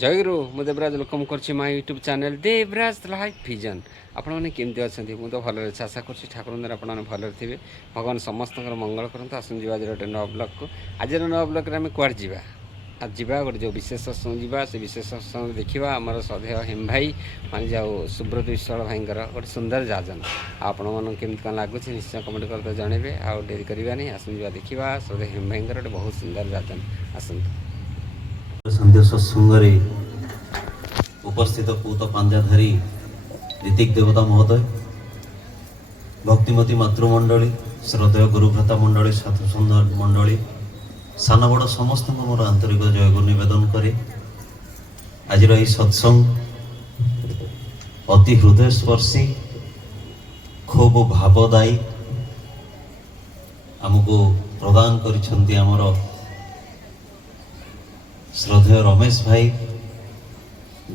जयगुरु मु देवराज वेलकम करछि my YouTube channel Devraj life vision. आपण मैंने केमती अच्छा मु तो भल अच्छे आशा कर ठाकुर आप भल थे भगवान समस्त मंगल करते आसन जा गोटे नव ब्लग को आज नव ब्लग आम कुआड़ जा आज जा गोटे जो विशेष सत्संग जा से विशेष सत्संग देखा आमर श्रद्धेय हेम भाई मान जाओ सुब्रत विश्वाल भाई गोटे सुंदर जाजन आपण मन केमती कौन लगुच निश्चय कमेंट करते जनइबे आ डेरी करवानी आसन जा देखा श्रद्धेय हेम भाई गोटे बहुत सुंदर जाजन आसतु संध्या सत्संग उपस्थित पूत पांजाधारी ऋतिक देवता महोदय भक्तिमती मातृमंडली श्रद्धेय गुरुभ्राता मंडली साधु सुंदर मंडली सान बड़ समस्त मोर आंतरिक जयगुरु निवेदन करे आज सत्संग अति हृदयस्पर्शी खूब भावदायी आमको प्रदान करिसेंती आमर श्रद्धेय रमेश भाई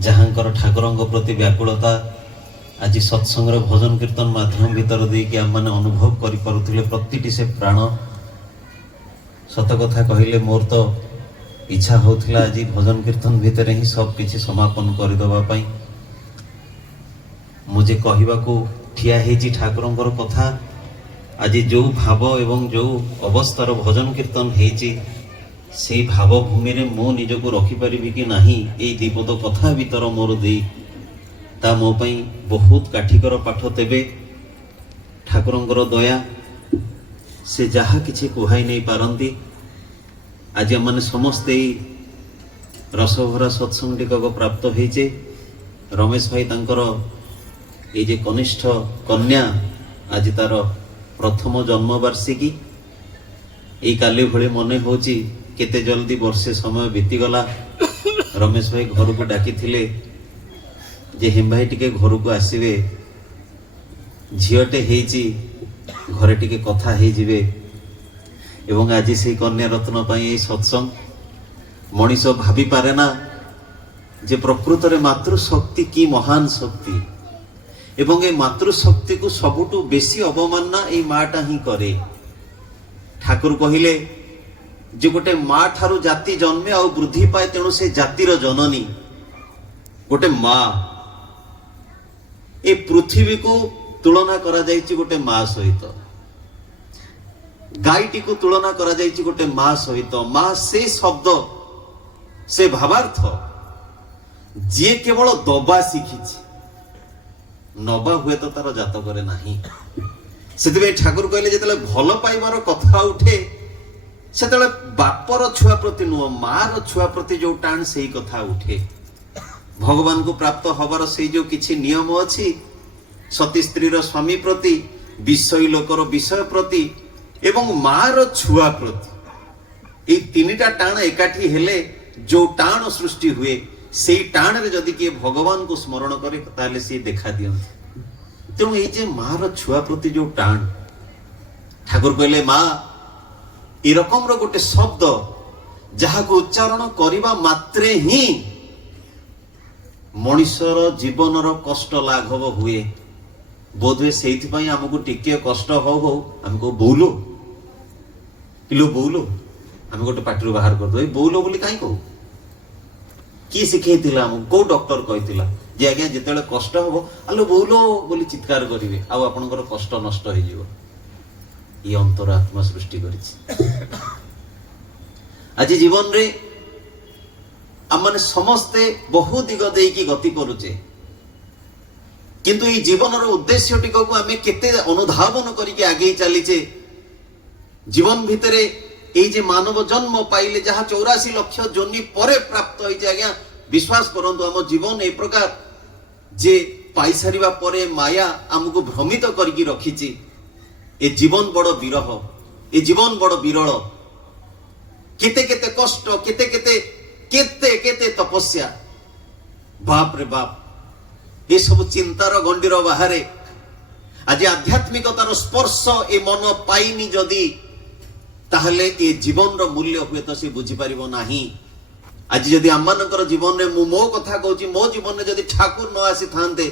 जहाँकर ठाकुर प्रति व्याकुलता आज सत्संग भजन कीर्तन माध्यम भीतर देकी आम मैंने अनुभव करुले प्रति से प्राण सत कथा कहले मोर तो इच्छा होता आज भजन कीर्तन भितर ही सब किसी समापन करदे मुझे कहवाकू ठिया हेजी ठाकुरंकर कथा आज जो भाव एवं जो अवस्थार भजन कीर्तन हेजी से भावभूमि रे मो निजको रखिपारि कि नाही ए दीपद कथा भीतर मोर दे ता मो पई बहुत काठिकर पाठ तेबे ठाकुरंकर दया से जहा किछि कुहाई नहीं पारंती आज माने समस्ते रसभरा सत्संग टिकक प्राप्त होइचे रमेश भाई तांकर ए जे कनिष्ठ कन्या आज तार प्रथम जन्मवार्षिकी ए काली भली मने होची केते जल्दी वर्षे समय बीतीगला रमेश भाई घर को डाकी थिले जे हेम भाई टिके घर को आसीबे झियोटे हेची घरे टिके कथा हे जिवे एवं आज से कन्या रत्न पई ए सत्संग मनीष भाभी पारे ना जे प्रकृत रे मातृशक्ति की महान शक्ति एवं ए मातृशक्ति को सबुटु बेसी अवमानना ए माटा ही करे ठाकुर कहिले जे गोटे माँ ठारू जाति जन्मे आ वृद्धि पाए तेणु से जातिर जननी गोटे माँ ए पृथ्वी को तुलना करा जायछि गोटे माँ सहित गायटी को तुलना करा जायछि गोटे माँ सहित माँ से शब्द से भावार्थ जे केवल दबा शिखिछि नबा हुए तो तार जातक रे नाही सेतिबे ठाकुर कहले जेतले भल पाइबार कथा उठे से बापर छुआ प्रति नुह मार छुआ प्रति जो टाण से ही कथा उठे भगवान को प्राप्त हबार से जो किछि नियम अछि सती स्त्री स्वामी प्रति विषय लोकर विषय प्रति एवं मार छुआ प्रति ये तीनटा टाण एकाठी हेले जो टाण सृष्टि हुए से टाण रे जदि किए भगवान को स्मरण करे ताले से देखा दियंती तेणु ये जे मार छुआ प्रति जो टाण ठाकुर कहले माँ ए रकम रो गोटे शब्द जहा को उच्चारण करिबा मात्रे ही मनुष्यर जीवन रो कष्ट लाघव हुए बोधवे सेइथि पई हमकु टिके कष्ट हो हमको बोलो किलो बोलो हम गोटे पाटिरो बाहर कर दो बोलो बोली काई कहू की सिखैतिला हम को डॉक्टर कहितिला जे आज्ञा जेतेले कष्ट हो आलो बोलो बोली चित्कार करिवे आ आपनकर कष्ट नष्ट हो जिवो ये अंतरात्मा सृष्टि करिछि आज जीवन रे आमने समस्ते बहु दिग देकी गति करूचे किंतु ये जीवन रो उद्देश्य टिक को आमे केते अनुधावन करिके आगे चलीचे जीवन भितरे ए जे मानव जन्म पाइले जहा 84 लाख जोनि परे प्राप्त होई जे आज्ञा विश्वास करंतु हम जीवन ए प्रकार जे पाई सारिबा परे माया हमको भ्रमित करिके रखिछि ए जीवन बड़ विरह ए जीवन बड़ विरल केते केते कष्ट केते केते केते केते तपस्या बाप रे बाप ये सब चिंतार गंडीर बाहरे आज आध्यात्मिकतार स्पर्श ए मन पाइनी जदि ताहले ए जीवन रो मूल्य हुए तो से बुझी परिबो नाही आज जदि आम्मानकर जीवन रे मो कथा कहूची मो जीवन रे जदि ठाकुर न आसी थांते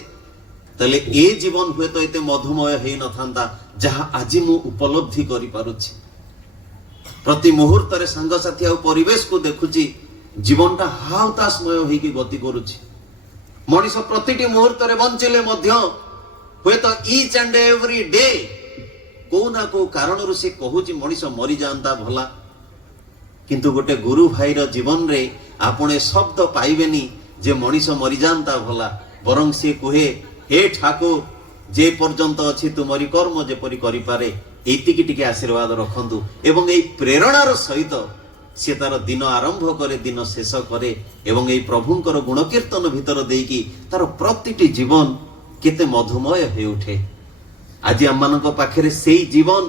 तले ए जीवन हुए तो एते मधुमय हेई न थांता जहा आज मु उपलब्धि करि पारुछि प्रति मुहूर्त रे संग साथी आ परिवेश को देखुची জীবনটা হাউତାশমୟ হইকি গতি করুଛି। ମଣିଷ ପ୍ରତିଟି ମୁହୂର୍ତ୍ତରେ ବଞ୍ଚିଲେ ମଧ୍ୟ ହୁଏତ ଇଚ୍ ଆଣ୍ଡ ଏଭ୍ରି ଡେ କୋଉ ନା କୋଉ କାରଣରୁ ସେ କହୁଛି ମଣିଷ ମରିଯାଆନ୍ତା ଭଲା, କିନ୍ତୁ ଗୋଟେ ଗୁରୁ ଭାଇର ଜୀବନରେ ଆପଣ ଏ ଶବ୍ଦ ପାଇବେନି ଯେ ମଣିଷ ମରିଯାଆନ୍ତା ଭଲା, ବରଂ ସିଏ କୁହେ ହେ ଠାକୁର ଯେ ପର୍ଯ୍ୟନ୍ତ ଅଛି ତୁମରି କର୍ମ ଯେପରି କରିପାରେ, ଏତିକି ଟିକେ ଆଶୀର୍ବାଦ ରଖନ୍ତୁ। ଏବଂ ଏଇ ପ୍ରେରଣାର ସହିତ ସେ ତାର ଦିନ ଆରମ୍ଭ କରେ, ଦିନ ଶେଷ କରେ ଏବଂ ଏଇ ପ୍ରଭୁଙ୍କର ଗୁଣକୀର୍ତ୍ତନ ଭିତର ଦେଇକି ତାର ପ୍ରତିଟି ଜୀବନ କେତେ ମଧୁମୟ ହେଇ ଉଠେ। ଆଜି ଆମମାନଙ୍କ ପାଖରେ ସେଇ ଜୀବନ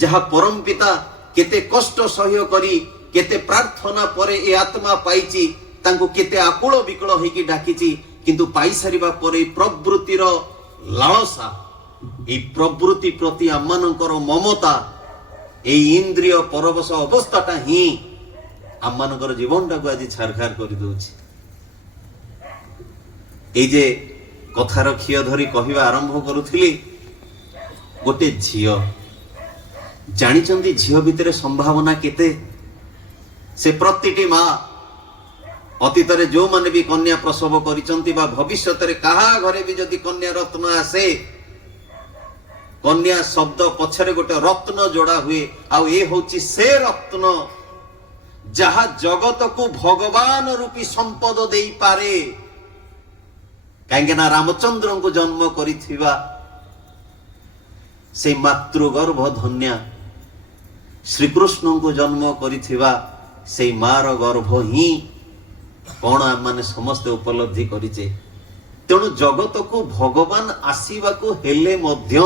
ଯାହା ପରମ ପିତା କେତେ କଷ୍ଟ ସହ୍ୟ କରି କେତେ ପ୍ରାର୍ଥନା ପରେ ଏ ଆତ୍ମା ପାଇଛି, ତାଙ୍କୁ କେତେ ଆକୁଳ ବିକଳ ହେଇକି ଡାକିଛି, କିନ୍ତୁ ପାଇସାରିବା ପରେ ପ୍ରବୃତ୍ତିର ଲାଳସା, এই প্রবৃত্তি প্রতি আমମାନଙ୍କର মমতা, এই ইন্দ্রিয় পরবশ অবস্থাটা হি আমମାନଙ୍କର জীবনটাকে আজ ছারখার করে দଉଛି। এই যে কথার খিয় ধরি কহিবা আরম্ভ করুଥିଲି, গোটে ঝিও জানিଛନ୍ତି ঝিও ভিতরে সম্ভাবনা কেতে। সে প্রতিটি মা অতীতরে ଯୋଉମାନେ ବି କନ୍ୟା ପ୍ରସବ କରିଛନ୍ତି ବା ଭବିଷ୍ୟତରେ କାହା ଘରେ ବି ଯଦି କନ୍ୟା ରତ୍ନ ଆସେ, କନ୍ୟା ଶବ୍ଦ ପଛରେ ଗୋଟେ ରତ୍ନ ଯୋଡା ହୁଏ। ଆଉ ଏ ହଉଛି ସେ ରତ୍ନ ଯାହା ଜଗତକୁ ଭଗବାନ ରୂପୀ ସମ୍ପଦ ଦେଇପାରେ। କାହିଁକି ନା ରାମଚନ୍ଦ୍ରଙ୍କୁ ଜନ୍ମ କରିଥିବା ସେଇ ମାତୃଗର୍ଭ ଧନ୍ୟା, ଶ୍ରୀକୃଷ୍ଣଙ୍କୁ ଜନ୍ମ କରିଥିବା ସେଇ ମାର ଗର୍ଭ ହିଁ କଣ ଆମେ ସମସ୍ତେ ଉପଲବ୍ଧି କରିଛେ। ତେଣୁ ଜଗତକୁ ଭଗବାନ ଆସିବାକୁ ହେଲେ ମଧ୍ୟ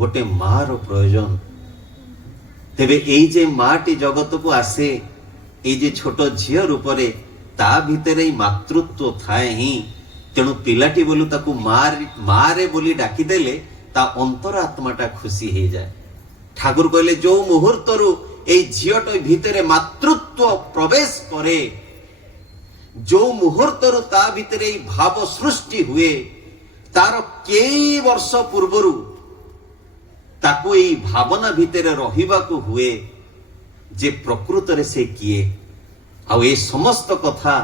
ଗୋଟେ ମାର ପ୍ରୟୋଜନ। ତେବେ ଏଇ ଯେ ମାଟି ଜଗତକୁ ଆସେ, ଏଇ ଯେ ଛୋଟ ଝିଅ ରୂପରେ, ତା ଭିତରେ ଏଇ ମାତୃତ୍ୱ ଥାଏ ହିଁ। ତେଣୁ ପିଲାଟି ବୋଲି ତାକୁ ମାରେ ବୋଲି ଡାକିଦେଲେ ତା ଅନ୍ତର ଆତ୍ମାଟା ଖୁସି ହେଇଯାଏ। ଠାକୁର କହିଲେ ଯୋଉ ମୁହୂର୍ତ୍ତରୁ ଏଇ ଝିଅଟା ଭିତରେ ମାତୃତ୍ୱ ପ୍ରବେଶ କରେ, ଯୋଉ ମୁହୂର୍ତ୍ତରୁ ତା ଭିତରେ ଏଇ ଭାବ ସୃଷ୍ଟି ହୁଏ, ତାର କେଇ ବର୍ଷ ପୂର୍ବରୁ ତାକୁ ଏଇ ଭାବନା ଭିତରେ ରହିବାକୁ ହୁଏ ଯେ ପ୍ରକୃତରେ ସେ କିଏ। ଆଉ ଏ ସମସ୍ତ କଥା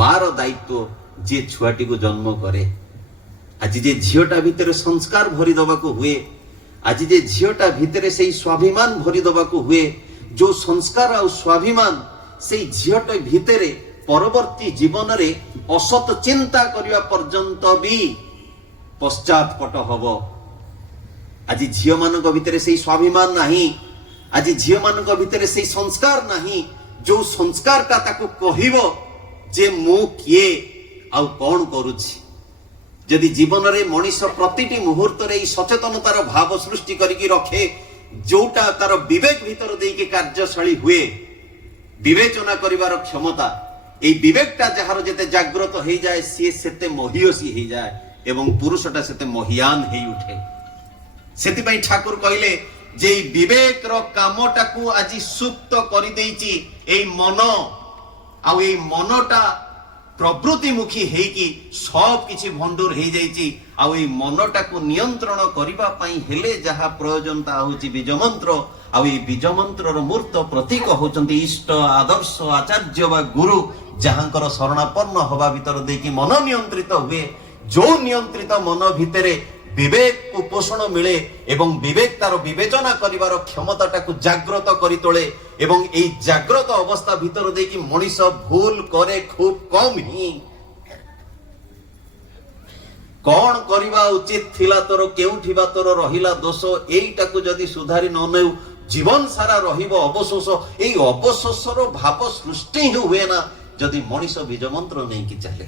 ମାର ଦାୟିତ୍ୱ ଯିଏ ଛୁଆଟିକୁ ଜନ୍ମ କରେ। ଆଜି ଯେ ଝିଅଟା ଭିତରେ ସଂସ୍କାର ଭରି ଦେବାକୁ ହୁଏ, ଆଜି ଯେ ଝିଅଟା ଭିତରେ ସେଇ ସ୍ୱାଭିମାନ ଭରି ଦେବାକୁ ହୁଏ, ଯୋଉ ସଂସ୍କାର ଆଉ ସ୍ୱାଭିମାନ ସେଇ ଝିଅଟା ଭିତରେ ପରବର୍ତ୍ତୀ ଜୀବନରେ ଅସତ ଚିନ୍ତା କରିବା ପର୍ଯ୍ୟନ୍ତ ବି ପଶ୍ଚାତପଟ ହବ। ଆଜି ଝିଅମାନଙ୍କ ଭିତରେ ସେଇ ସ୍ୱାଭିମାନ ନାହିଁ, ଆଜି ଝିଅମାନଙ୍କ ଭିତରେ ସେଇ ସଂସ୍କାର ନାହିଁ ଯୋଉ ସଂସ୍କାରଟା ତାକୁ କହିବ ଯେ ମୁଁ କିଏ ଆଉ କଣ କରୁଛି। ଯଦି ଜୀବନରେ ମଣିଷ ପ୍ରତିଟି ମୁହୂର୍ତ୍ତରେ ଏଇ ସଚେତନତାର ଭାବ ସୃଷ୍ଟି କରିକି ରଖେ, ଯୋଉଟା ତାର ବିବେକ ଭିତର ଦେଇକି କାର୍ଯ୍ୟଶୈଳୀ ହୁଏ, ବିବେଚନା କରିବାର କ୍ଷମତା, এই বিবেকটা যাহার যেতে জাগ্রত হয়ে যায়, সিয়ে সেতে মহিয়সী হয়ে যায় এবং পুরুষটা সেতে মহিয়ান হয়ে উঠে। সেতিপাই ঠাকুর কইলে যে এই বিবেকর কামটাকু আজি সুপ্ত করে দেইছি এই মন, আর এই মনটা প্রবৃত্তিমুখী হইকি সব কিছু ভণ্ডুর হয়ে যাইছি। আর এই মনটাকু নিয়ন্ত্রণ করিবা পাই হেলে যাহা প্রয়োজন তা হচ্ছে বীজমন্ত্র। আর এই বীজমন্ত্রর মূর্ত প্রতীক হচ্ছেন ইষ্ট আদর্শ আচার্য বা গুরু, যাহাঙ্কর শরণাপন্ন হওয়া ভিতর দেখি মন নিয়ন্ত্রিত হুয়ে। যে নিয়ন্ত্রিত মন ভিতরে বিবেক পোষণ মিলে এবং বিবেক তার বিবেচনা করিবার ক্ষমতাটাকু জাগ্রত করে তোলে এবং এই জাগ্রত অবস্থা ভিতর দেখি মনিষ ভুল করে খুব কম হি। কণ করিবা উচিত থিলা তোর কেউঠি বা তোর রহিলা দোষ, এইটাকু যদি সুধারি ন নেউ জীবন সারা রহিব অবশোষ। এই অবশোষর ভাব সৃষ্টি হুয়ে না যদি মনিষ বীজমন্ত্র নেইকি চালে।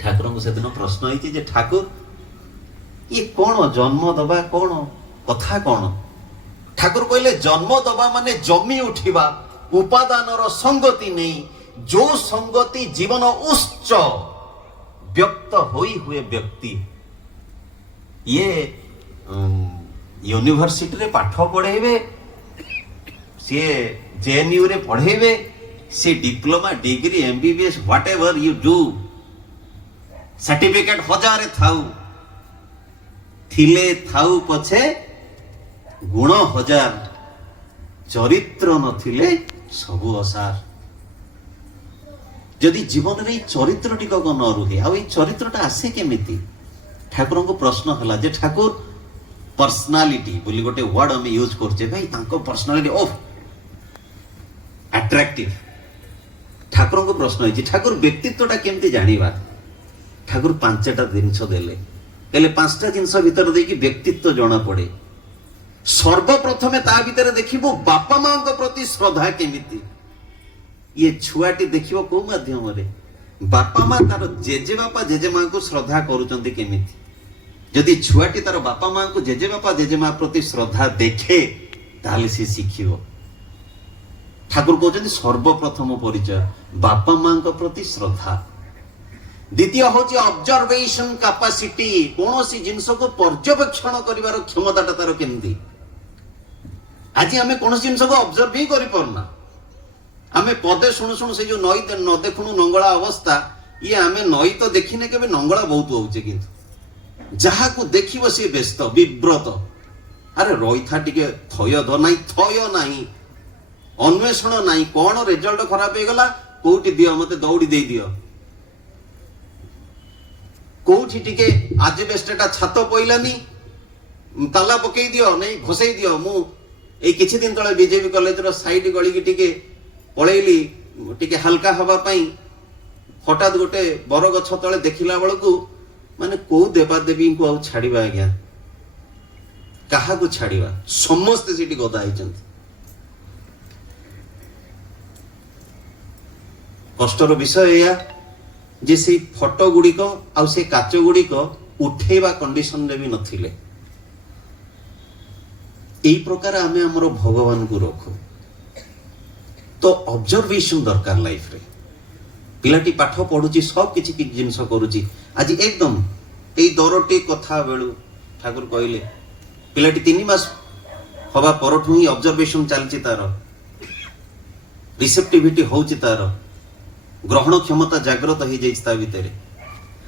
ঠাকুরଙ୍କୁ সেদিন প্রশ্ন হয়েছে যে ঠাকুর ই কোন জন্ম দবা কোন কথা কোন? ঠাকুর কইলে জন্ম দবা মানে জমি উঠিবা, উপাদানর সঙ্গতি নেই। जो संगति जीवन उच्च व्यक्त होई हुए व्यक्ति ये यूनिवर्सिटी रे पाठ पढ़ेबे, सी जेएनयू रे पढ़ेबे, सी diploma degree MBBS whatever you do, certificate हजारे थाउ थिले थाउ पछे गुण हजार, चरित्र नथिले सबु असार। ଯଦି ଜୀବନରେ ଏଇ ଚରିତ୍ର ଟିକକ ନ ରୁହେ ଆଉ ଏଇ ଚରିତ୍ରଟା ଆସେ କେମିତି? ଠାକୁରଙ୍କୁ ପ୍ରଶ୍ନ ହେଲା ଯେ ଠାକୁର ପର୍ସନାଲିଟି ବୋଲି ଗୋଟେ ୱାର୍ଡ ଆମେ ୟୁଜ୍ କରୁଛେ, ଭାଇ ତାଙ୍କ ପର୍ସନାଲିଟି ଓଫ୍ ଆଟ୍ରାକ୍ଟିଭ। ଠାକୁରଙ୍କୁ ପ୍ରଶ୍ନ ହେଇଛି ଠାକୁର ବ୍ୟକ୍ତିତ୍ୱଟା କେମିତି ଜାଣିବା? ଠାକୁର 5ଟା ଜିନିଷ ଦେଲେ, ହେଲେ 5ଟା ଜିନିଷ ଭିତରେ ଦେଇକି ବ୍ୟକ୍ତିତ୍ୱ ଜଣା ପଡେ। ସର୍ବପ୍ରଥମେ ତା ଭିତରେ ଦେଖିବୁ ବାପା ମାଙ୍କ ପ୍ରତି ଶ୍ରଦ୍ଧା କେମିତି। ଇଏ ଛୁଆଟି ଦେଖିବ କୋଉ ମାଧ୍ୟମରେ? ବାପା ମା ତାର ଜେଜେବାପା ଜେଜେମାଙ୍କୁ ଶ୍ରଦ୍ଧା କରୁଛନ୍ତି କେମିତି। ଯଦି ଛୁଆଟି ତାର ବାପା ମାଙ୍କୁ ଜେଜେବାପା ଜେଜେମା ପ୍ରତି ଶ୍ରଦ୍ଧା ଦେଖେ ତାହେଲେ ସେ ଶିଖିବ। ଠାକୁର କହୁଛନ୍ତି ସର୍ବପ୍ରଥମ ପରିଚୟ ବାପା ମାଙ୍କ ପ୍ରତି ଶ୍ରଦ୍ଧା। ଦ୍ୱିତୀୟ ହଉଛି ଅବଜରଭେସନ କାପାସିଟି, କୌଣସି ଜିନିଷକୁ ପର୍ଯ୍ୟବେକ୍ଷଣ କରିବାର କ୍ଷମତାଟା ତାର କେମିତି। ଆଜି ଆମେ କୌଣସି ଜିନିଷକୁ ଅବଜର୍ଭ ହିଁ କରିପାରୁନା। ଆମେ ପଦେ ଶୁଣୁ ଶୁଣୁ ସେ ଯୋଉ ନଈ ନ ଦେଖୁଣୁ ନଙ୍ଗଳା ଅବସ୍ଥା, ଇଏ ଆମେ ନଈ ତ ଦେଖିନେ କେବେ ନଙ୍ଗଳା ବହୁତ ହଉଛେ, କିନ୍ତୁ ଯାହାକୁ ଦେଖିବ ସିଏ ବ୍ୟସ୍ତ ବିବ୍ରତ। ଆରେ ରହିଥା ଟିକେ, ଥୟ ନାହିଁ, ଅନ୍ୱେଷଣ ନାହିଁ। କଣ ରେଜଲ୍ଟ ଖରାପ ହେଇଗଲା, କୋଉଠି ଦିଅ ମତେ ଦୌଡ଼ି ଦେଇଦିଅ, କୋଉଠି ଟିକେ ଆଜବେଷ୍ଟଟା ଛାତ ପଇଲାନି ତାଲା ପକେଇ ଦିଅ, ନାଇଁ ଘଷେଇ ଦିଅ। ମୁଁ ଏଇ କିଛି ଦିନ ତଳେ ବିଜେପି କଲେଜର ସାଇଡ ଗଳିକି ଟିକେ ପଳେଇଲି ଟିକେ ହାଲକା ହବା ପାଇଁ। ହଠାତ୍ ଗୋଟେ ବରଗଛ ତଳେ ଦେଖିଲା ବେଳକୁ ମାନେ କୋଉ ଦେବାଦେବୀଙ୍କୁ ଆଉ ଛାଡିବା ଆଜ୍ଞା, କାହାକୁ ଛାଡିବା? ସମସ୍ତେ ସେଠି ଗଦା ହେଇଛନ୍ତି। କଷ୍ଟର ବିଷୟ ଏଇଆ ଯେ ସେଇ ଫଟୋ ଗୁଡ଼ିକ ଆଉ ସେ କାଚ ଗୁଡ଼ିକ ଉଠେଇବା କଣ୍ଡିସନରେ ବି ନଥିଲେ। এই প্রকার আমি আমার ভগবানকে রখু। তো অবজরভেশন দরকার লাইফরে। পিলাটি পাঠ পড়ুছি, সব কিছু জিনিস করুছি। আজ একদম এই দরটি কথা বেলু ঠাকুর কহিলে পিলাটি 3 মাস হওয়া পরঠু হি অবজরভেশন চালছি, তার রিসেপ্টিভিটি হচ্ছে, তার গ্রহণ ক্ষমতা জাগ্রত হয়ে যাই তা ভিতরে।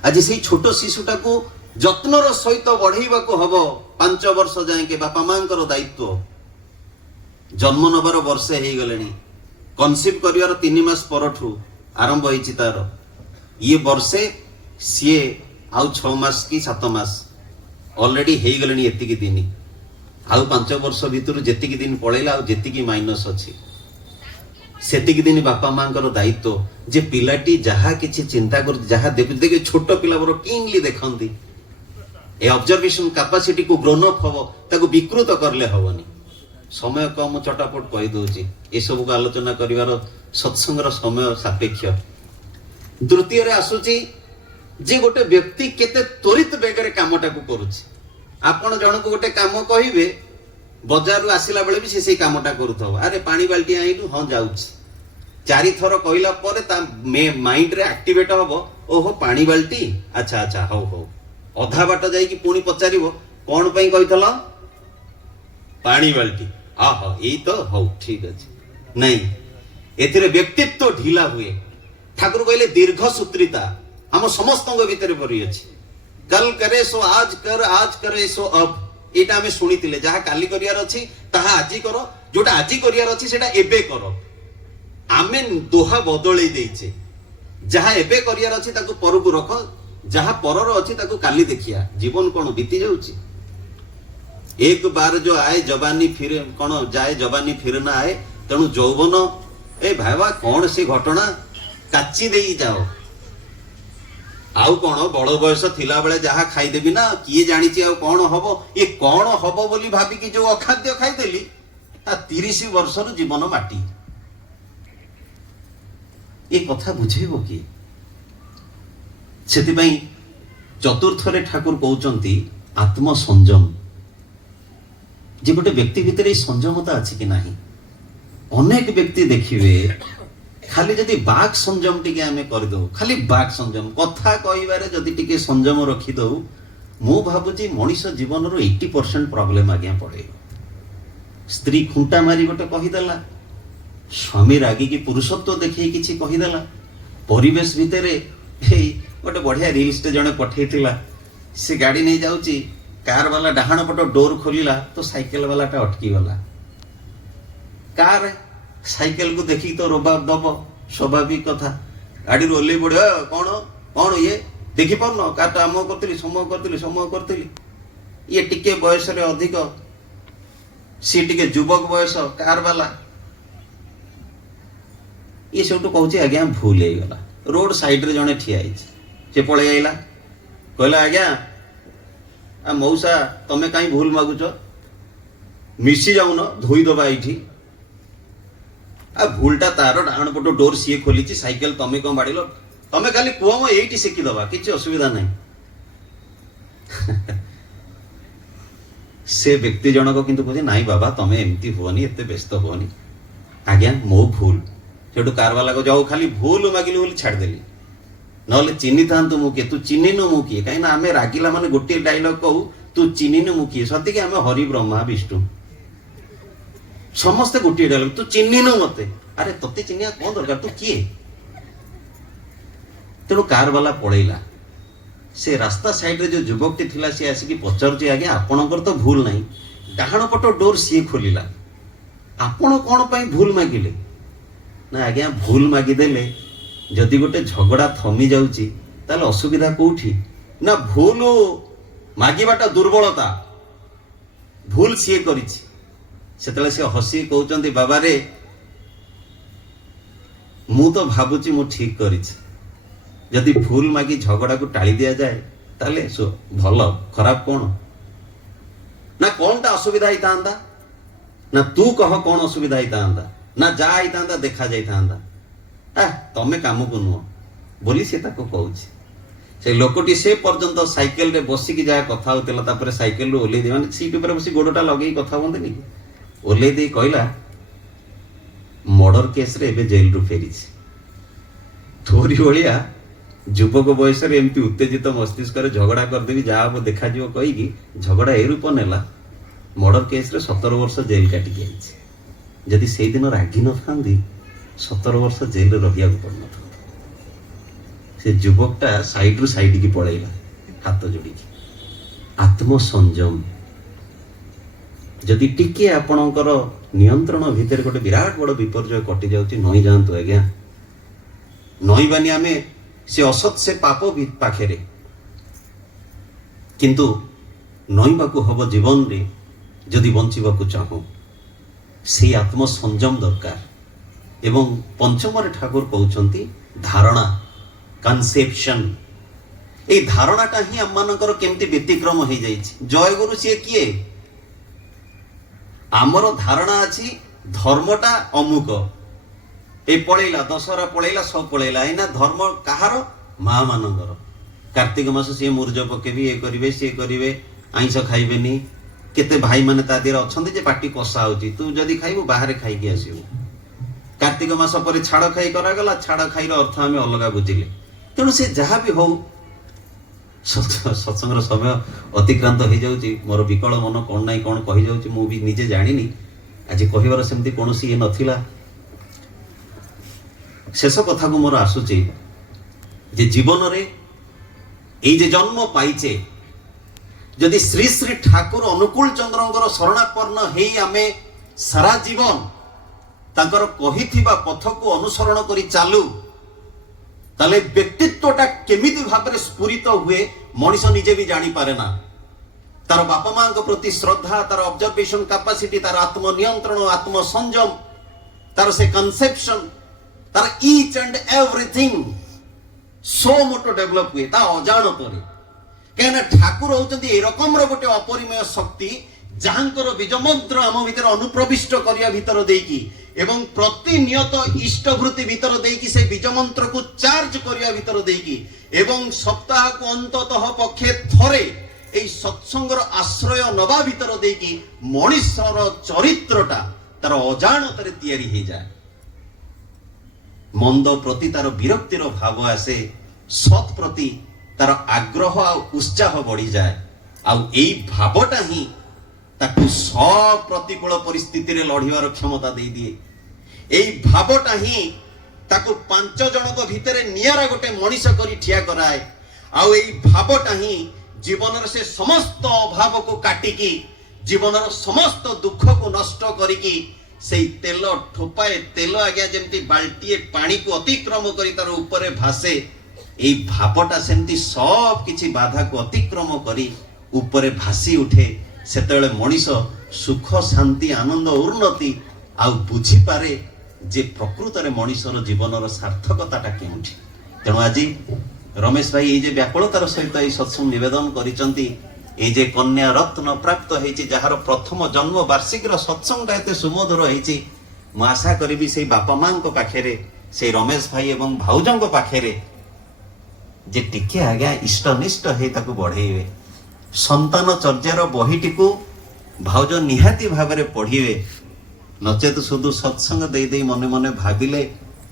আজ সেই ছোট শিশুটাকে যত্নর সহিত বঢ়াইবাকু হব 5 বর্ষ যাইকে বাপা মাঙ্কর দায়িত্ব। জন্ম নবার বর্ষে হয়ে গলেনি, কনসিভ করিবার 3 মাস পরঠু আরম্ভ হয়েছি তার। ইয়ে বর্ষে সিয়ে আউ 6 মাস কি 7 মাস অলরেডি হয়ে গলেনি এতিকি দিন। আউ 5 বর্ষ ভিতর যেতিকি দিন পড়াইলা আউ যেতিকি মাইনস আছে, সেতিকি দিন বাপা মাঙ্কর দায়িত্ব যে পিলাটি যাহা কিছু চিন্তা কর, যাহা দেখে ছোট পিলা বড় কিনলি দেখନ୍ତି। এই অবজরভেশন ক্যাপাসিটি কু গ্রোন অপ হব, তাকে বিকৃত করলে হবনি। সময় কম, চটাপট কই দউছি, এসবুক আলোচনা করিবার সৎসঙ্গর সময় সাপেক্ষ। দ্বিতীয়রে আসুছি যে গোটে ব্যক্তি কেতে ত্বরিত বেগরে কামটাকে করুছে। আপন জনক গোটে কাম কহিবে, বজারু আসিলা বেলে বি সে সেই কামটা করুথব। আরে পানি বালটি আইলু, হ্যাঁ যাଉଛି। 4 থর কহিলা পরে তা মাইন্ড রে আক্টিভেট হব, ওহো পানি বালটি, আচ্ছা আচ্ছা হও হও। অধা বাট যাইকি পুଣି পচারিব, কোন পাই কইতল? পানি বালটি। আহ এই তো হও, ঠিক আছে। নাই, এথিরে ব্যক্তিত্ব ঢিলা হুয়ে। ঠাকুর কইলে দীর্ঘ সূত্রিতা আম সমস্তঙ্গ ভিতরে ভরি আছে। কাল করে সো আজ কর, আজ করে সো অব। এটা আমি শুনিলে যাহা কালি করিয়ার আছে তাহা আজি কর, যেটা আজি করিয়ার আছে সেটা এবে কর। আমি দোহা বদলাই ଦେଇଛେ। যাহা এবে করিয়ার আছে তাকে পরকু রখ, যাহা পরর আছে তাকে কালি দেখিয়া। জীবন কোন বিতি যাଉଛି? এক বার जो आए जवानी फिर कोन जाए, जवानी फिर ना आए। तेणु যৌবন ए भाईवा कोन से घटना काची देई जाओ। आउ कोन बड़ बयस थिला बेले जहा खाई देबी ना, किए जानिछि आउ कोन हबो। ए कोन हबो बोली भाबी कि जो अखाद्य खाई देली, ता 30 वर्षर जीवन माटी। ए कथा बुझेबो कि? सेतिबाई चतुर्थरे ठाकुर कहउचंती आत्म संयम। जे गोटे व्यक्ति भितर संयमता अछि कि नाही। अनेक व्यक्ति देखिबे खाली जदि बाक संयम टिके आमे कर दो, खाली बाक संयम कथा कहिबारे जदि टिके संयम रखि दो, मु भाबुची मनीष जीवन रो 80% प्रॉब्लम आज्ञा पड़े। स्त्री खुंटा मारी गोटे कहि देला, स्वामी रागी की पुरुषत्व देखै किछि कहि देला, परिवेश भितरे गोटे बढ़िया रील्स टे जने पठेइथिला, से गाड़ी नहीं जाउची, कार वाला डाहाण पट डोर खोलिला तो साइकिल वाला टा अटकी गला। कार साइकिल को देखी तो रोबाब दब, स्वाभाविक कथा। ଗାଡ଼ିରୁ ଓହ୍ଲେଇ ପଡ଼ିବ କ'ଣ କ'ଣ ଇଏ ଦେଖିପାରୁନ କାରଟା ଆମ କରିଥିଲି ଇଏ ଟିକେ ବୟସରେ ଅଧିକ, ସିଏ ଟିକେ ଯୁବକ ବୟସ କାର ବାଲା। ଇଏ ସେଠୁ କହୁଛି ଆଜ୍ଞା ଭୁଲ ହେଇଗଲା। ରୋଡ ସାଇଡରେ ଜଣେ ଠିଆ ହେଇଛି, ସେ ପଳେଇ ଆଇଲା, କହିଲା ଆଜ୍ଞା ମଉସା ତମେ କାହିଁ ଭୁଲ ମାଗୁଛ, ମିଶି ଯାଉନ ଧୋଇଦବା ଏଇଠି। ଭୁଲଟା ତାର, ଡାହାଣ ପଟ ଡୋର ସିଏ ଖୋଲିଛି, ସାଇକେଲ ତମେ କଣ ବାଡ଼ିଲ, ତମେ ଖାଲି କୁହ ମୁଁ ଏଇଠି ଶିଖିଦବା, କିଛି ଅସୁବିଧା ନାହିଁ। ସେ ବ୍ୟକ୍ତି ଜଣକ କିନ୍ତୁ କହୁଛି ନାଇଁ ବାବା ତମେ ଏମିତି ହୁଅନି, ଏତେ ବ୍ୟସ୍ତ ହୁଅନି, ଆଜ୍ଞା ମୋ ଭୁଲ। ସେଠୁ କାର ବାଲା କହୁଛି ହଉ ଖାଲି ଭୁଲ ମାଗିଲି ବୋଲି ଛାଡ଼ିଦେଲି, ନହେଲେ ଚିହ୍ନିଥାନ୍ତୁ ମୁଁ କିଏ, ତୁ ଚିହ୍ନିନୁ ମୁଁ କିଏ। କାହିଁକିନା ଆମେ ରାଗିଲା ମାନେ ଗୋଟିଏ ଡାଇଲଗ କହୁ, ତୁ ଚିହ୍ନିନୁ ମୁଁ କିଏ। ସତିକି ଆମେ ହରି ବ୍ରହ୍ମା ବିଷ୍ଣୁ ସମସ୍ତେ ଗୋଟିଏ ଡାଇଲଗ, ତୁ ଚିହ୍ନିନୁ ମତେ। ଆରେ ତତେ ଚିହ୍ନିବା କଣ ଦରକାର, ତୁ କିଏ। ତେଣୁ କାର ବାଲା ପଳେଇଲା। ସେ ରାସ୍ତା ସାଇଡରେ ଯୋଉ ଯୁବକଟି ଥିଲା ସିଏ ଆସିକି ପଚାରୁଛି ଆଜ୍ଞା ଆପଣଙ୍କର ତ ଭୁଲ ନାହିଁ, ଡାହାଣ ପଟ ଡୋର ସିଏ ଖୋଲିଲା, ଆପଣ କଣ ପାଇଁ ଭୁଲ ମାଗିଲେ। ନା ଆଜ୍ଞା ଭୁଲ ମାଗିଦେଲେ ଯଦି ଗୋଟେ ଝଗଡା ଥମି ଯାଉଛି ତାହେଲେ ଅସୁବିଧା କୋଉଠି। ନା ଭୁଲ ମାଗିବାଟା ଦୁର୍ବଳତା, ଭୁଲ ସିଏ କରିଛି। ସେତେବେଳେ ସେ ହସି କହୁଛନ୍ତି ବାବାରେ ମୁଁ ତ ଭାବୁଛି ମୁଁ ଠିକ କରିଛି, ଯଦି ଭୁଲ ମାଗି ଝଗଡାକୁ ଟାଳି ଦିଆଯାଏ ତାହେଲେ ଭଲ, ଖରାପ କଣ। ନା କଣଟା ଅସୁବିଧା ହେଇଥାନ୍ତା, ନା ତୁ କହ କଣ ଅସୁବିଧା ହେଇଥାନ୍ତା, ନା ଯାହା ହେଇଥାନ୍ତା ଦେଖା ଯାଇଥାନ୍ତା। ତମେ କାମକୁ ନୁହଁ ବୋଲି ସେ ତାକୁ କହୁଛି। ସେ ଲୋକଟି ସେ ପର୍ଯ୍ୟନ୍ତ ସାଇକେଲରେ ବସିକି ଯାହା କଥା ହଉଥିଲା, ତାପରେ ସାଇକେଲରୁ ଓହ୍ଲେଇ ଦେଇ, ମାନେ ସିଟ୍ ଉପରେ ବସି ଗୋଡଟା ଲଗେଇ କଥା ହୁଅନ୍ତିନି, ଓହ୍ଲେଇ ଦେଇ କହିଲା ମର୍ଡର କେସରେ ଏବେ ଜେଲରୁ ଫେରିଛି। ତୋରି ଭଳିଆ ଯୁବକ ବୟସରେ ଏମିତି ଉତ୍ତେଜିତ ମସ୍ତିଷ୍କରେ ଝଗଡା କରିଦେବି, ଯାହା ହବ ଦେଖାଯିବ କହିକି ଝଗଡା ଏ ରୂପ ନେଲା, ମର୍ଡର କେସରେ 17 ବର୍ଷ ଜେଲ କାଟିକି ଯାଇଛି। ଯଦି ସେଇଦିନ ରାଗି ନଥାନ୍ତି 17 ବର୍ଷ ଜେଲରେ ରହିବାକୁ ପଡିନଥାନ୍ତା। ସେ ଯୁବକଟା ସାଇଡରୁ ସାଇଡକି ପଳେଇଲା ହାତ ଯୋଡିକି। ଆତ୍ମସଂଯମ ଯଦି ଟିକେ ଆପଣଙ୍କର ନିୟନ୍ତ୍ରଣ ଭିତରେ ଗୋଟେ ବିରାଟ ବଡ ବିପର୍ଯ୍ୟୟ କଟି ଯାଉଛି, ନଇଁ ଯାଆନ୍ତୁ ଆଜ୍ଞା। ନଇବାନି ଆମେ ସେ ଅସତ୍ ସେ ପାପ ପାଖରେ, କିନ୍ତୁ ନଇବାକୁ ହବ ଜୀବନରେ ଯଦି ବଞ୍ଚିବାକୁ ଚାହୁଁ, ସେଇ ଆତ୍ମସଂଯମ ଦରକାର। ଏବଂ ପଞ୍ଚମରେ ଠାକୁର କହୁଛନ୍ତି ଧାରଣା, କନସେପସନ। ଏଇ ଧାରଣାଟା ହିଁ ଆମମାନଙ୍କର କେମିତି ବ୍ୟତିକ୍ରମ ହେଇଯାଇଛି। ଜୟଗୁରୁ ସିଏ କିଏ, ଆମର ଧାରଣା ଅଛି ଧର୍ମଟା ଅମୁକ, এই পড়েইলা দশহরা পড়েইলা সব পড়েইলা, এই না ধর্ম কাহার, মা ମାନଙ୍କର। কার্তিক মাস ସିଏ ମୁର୍ଜ ପକେଇବେ, ଇଏ କରିବେ ସିଏ କରିବେ, ଆଇଁଷ ଖାଇବେନି। କେତେ ଭାଇ ମାନେ ତା ଦେହରେ ଅଛନ୍ତି ଯେ ପାଟି କଷା ହଉଛି, ତୁ ଯଦି ଖାଇବୁ ବାହାରେ ଖାଇକି ଆସିବୁ। କାର୍ତ୍ତିକ ମାସ ପରେ ଛାଡ ଖାଇ କରାଗଲା, ଛାଡ ଖାଇର ଅର୍ଥ ଆମେ ଅଲଗା ବୁଝିଲେ। ତେଣୁ ସେ ଯାହା ବି ହଉ, ସତ୍ସଙ୍ଗର ସମୟ ଅତିକ୍ରାନ୍ତ ହେଇଯାଉଛି, ମୋର ବିକଳ ମନ କଣ ନାହିଁ କଣ କହିଯାଉଛି ମୁଁ ବି ନିଜେ ଜାଣିନି। ଆଜି କହିବାର ସେମିତି କୌଣସି ଇଏ ନଥିଲା। ଶେଷ କଥାକୁ ମୋର ଆସୁଛି ଯେ ଜୀବନରେ ଏଇ ଯେ ଜନ୍ମ ପାଇଛେ, ଯଦି ଶ୍ରୀ ଶ୍ରୀ ଠାକୁର ଅନୁକୂଳ ଚନ୍ଦ୍ରଙ୍କର ଶରଣାପନ୍ନ ହେଇ ଆମେ ସାରା ଜୀବନ ତାଙ୍କର କହିଥିବା ପଥକୁ ଅନୁସରଣ କରି ଚାଲୁ, ତାହେଲେ ବ୍ୟକ୍ତିତ୍ୱଟା କେମିତି ଭାବରେ ସ୍ଫୁରିତ ହୁଏ ମଣିଷ ନିଜେ ବି ଜାଣିପାରେ ନା। ତାର ବାପା ମାଙ୍କ ପ୍ରତି ଶ୍ରଦ୍ଧା, ତାର ଅବଜର୍ଭେସନ କାପାସିଟି, ତାର ଆତ୍ମନିୟନ୍ତ୍ରଣ, ଆତ୍ମସଂଯମ, ତାର ସେ କନସେପସନ, ତାର ଇଚ୍ ଆଣ୍ଡ ଏଭ୍ରିଥିଙ୍ଗ ସୋ ମୋଟୋ ଡେଭଲପ ହୁଏ ତା ଅଜାଣତରେ। କାହିଁକିନା ଠାକୁର ହଉଛନ୍ତି ଏ ରକମର ଗୋଟେ ଅପରିମେୟ ଶକ୍ତି, ଯାହାଙ୍କର ବୀଜମନ୍ତ୍ର ଆମ ଭିତରେ ଅନୁପ୍ରବିଷ୍ଟ କରିବା ଭିତର ଦେଇକି ଏବଂ ପ୍ରତିନିୟତ ଇଷ୍ଟବୃତ୍ତି ଭିତର ଦେଇକି ସେ ବୀଜମନ୍ତ୍ରକୁ ଚାର୍ଜ କରିବା ଭିତର ଦେଇକି ଏବଂ ସପ୍ତାହକୁ ଅନ୍ତତଃ ପକ୍ଷେ ଥରେ এই ସତ୍ସଙ୍ଗର ଆଶ୍ରୟ ନବା ଭିତର ଦେଇକି ମଣିଷର ଚରିତ୍ରଟା ତାର ଅଜାଣତରେ ତିଆରି ହେଇଯାଏ। ମନ୍ଦ ପ୍ରତି ତାର ବିରକ୍ତିର ଭାବ ଆସେ, ସତ୍ ପ୍ରତି ତାର ଆଗ୍ରହ ଆଉ ଉତ୍ସାହ ବଢିଯାଏ। ଆଉ ଏଇ ଭାବଟା ହିଁ ତାକୁ ପ୍ରତିକୂଳ ପରିସ୍ଥିତିରେ ଲଢିବାର କ୍ଷମତା ଦେଇଦିଏ। ଏଇ ଭାବଟା ହିଁ ତାକୁ 5 ଜଣଙ୍କ ଭିତରେ ନିଆରା ଗୋଟେ ମଣିଷ କରି ଠିଆ କରାଏ। ଆଉ ଏଇ ଭାବଟା ହିଁ ଜୀବନର ସେ ସମସ୍ତ ଅଭାବକୁ କାଟିକି, ଜୀବନର ସମସ୍ତ ଦୁଃଖକୁ ନଷ୍ଟ କରିକି সেই তেল ঠোপাଏ তেল আজ্ঞା ଯେମିତି ବାଲ୍ଟିଏ ପାଣିକୁ ଅତିକ୍ରମ କରି ତାର ଉପରେ ଭାସେ, এই ଭାବଟା ସେମିତି ସବ କିଛି ବାଧାକୁ ଅତିକ୍ରମ କରି ଉପରେ ଭାସି ଉଠେ। ସେତେବେଳେ ମଣିଷ ସୁଖ ଶାନ୍ତି ଆନନ୍ଦ ଉନ୍ନତି ଆଉ ବୁଝିପାରେ ଯେ ପ୍ରକୃତରେ ମଣିଷର ଜୀବନର ସାର୍ଥକତାଟା କେଉଁଠି। ତେଣୁ ଆଜି ରମେଶ ଭାଇ ଏଇ ଯେ ବ୍ୟାକୁଳତାର ସହିତ ଏଇ ସତ୍ସଙ୍ଗ ନିବେଦନ କରିଛନ୍ତି, এই যে কন্যা রত্ন প্রাপ্ত হয়েছে, যাহার প্রথম জন্ম বার্ষিকর সৎসঙ্গটা এত সুমধুর হয়েছে, মু আশা করিবি সেই বাপা মাঙ্ক পাখে সেই রমেশ ভাই এবং ভাউজঙ্ক পাখে যে টিকে আজ্ঞা ইষ্টনিষ্ঠ হয়ে তাকে বঢ়াইবে। সন্তান চর্যার বহিটিকু ভাউজ নিহাতি ভাবে পড়িবে, নচেত শুধু সৎসঙ্গ দেই দেই মনে মনে ভাবিলে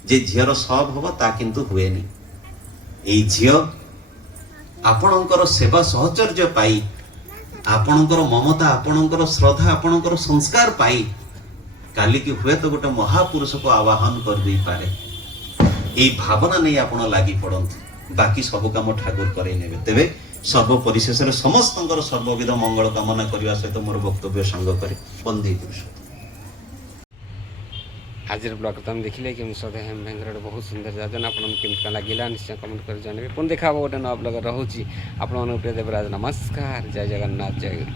যে ঝিওর সব হব তা কিন্তু হুয়েনি। এই ঝিও ଆପଣଙ୍କର ସେବା ସହଚର୍ଯ୍ୟ ପାଇ, ଆପଣଙ୍କର ମମତା, ଆପଣଙ୍କର ଶ୍ରଦ୍ଧା, ଆପଣଙ୍କର ସଂସ୍କାର ପାଇ କାଲିକି ହୁଏତ ଗୋଟେ ମହାପୁରୁଷକୁ ଆବାହନ କରିଦେଇପାରେ। এই ଭାବନା ନେଇ ଆପଣ ଲାଗି ପଡ଼ନ୍ତୁ, ବାକି ସବୁ କାମ ଠାକୁର କରେଇ ନେବେ। ତେବେ ସର୍ବପରିଶେଷରେ ସମସ୍ତଙ୍କର ସର୍ବବିଧ ମଙ୍ଗଳ କାମନା କରିବା ସହିତ ମୋର ବକ୍ତବ୍ୟ ସାଙ୍ଗ କରି ବନ୍ଦେ ପୁରୁଷୋତ୍ତମ। ଆଜିର ବ୍ଲଗ୍ ତ ଆମେ ଦେଖିଲେ କେମିତି ସଦା ହେମ ଭାଇଙ୍କର ବହୁତ ସୁନ୍ଦର ଯାଜନ। ଆପଣଙ୍କୁ କେମିତି କ'ଣ ଲାଗିଲା ନିଶ୍ଚୟ କମେଣ୍ଟ କରି ଜଣାଇବେ। ପୁଣି ଦେଖା ହେବ ଗୋଟେ ନୂଆ ବ୍ଲଗ୍ ରହୁଛି। ଆପଣମାନଙ୍କୁ ପ୍ରିୟ ଦେବରାଜ ନମସ୍କାର, ଜୟ ଜଗନ୍ନାଥ, ଜୟ ଗୁରୁ।